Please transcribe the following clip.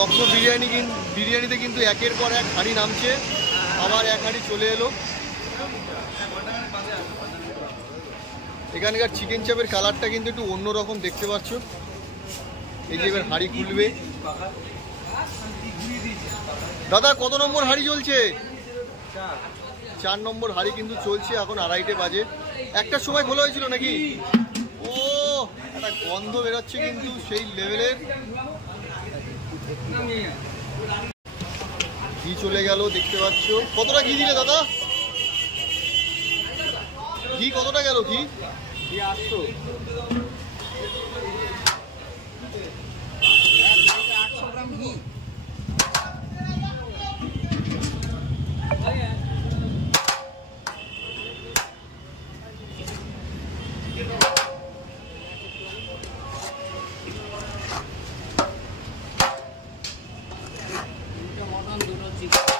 স্বপ্ন বিরিয়ানিতে কিন্তু একের পর এক হাঁড়ি নামছে, আবার এক হাঁড়ি চলে এলো। এখানকার চিকেন চাপের কালারটা কিন্তু একটু অন্যরকম দেখতে পাচ্ছ। এই যে এবার হাঁড়ি খুলবে। দাদা কত নম্বর হাঁড়ি চলছে? 4 নম্বর হাঁড়ি কিন্তু চলছে, এখন 2:30 বাজে। একটার সময় খোলা হয়েছিল নাকি? ও একটা গন্ধ বেরোচ্ছে কিন্তু সেই লেভেলের। ঘি চলে গেল দেখতে পাচ্ছ। কতটা ঘি দিলে দাদা? ঘি কতটা গেল? ঘি 800। Mutton 2 chicken.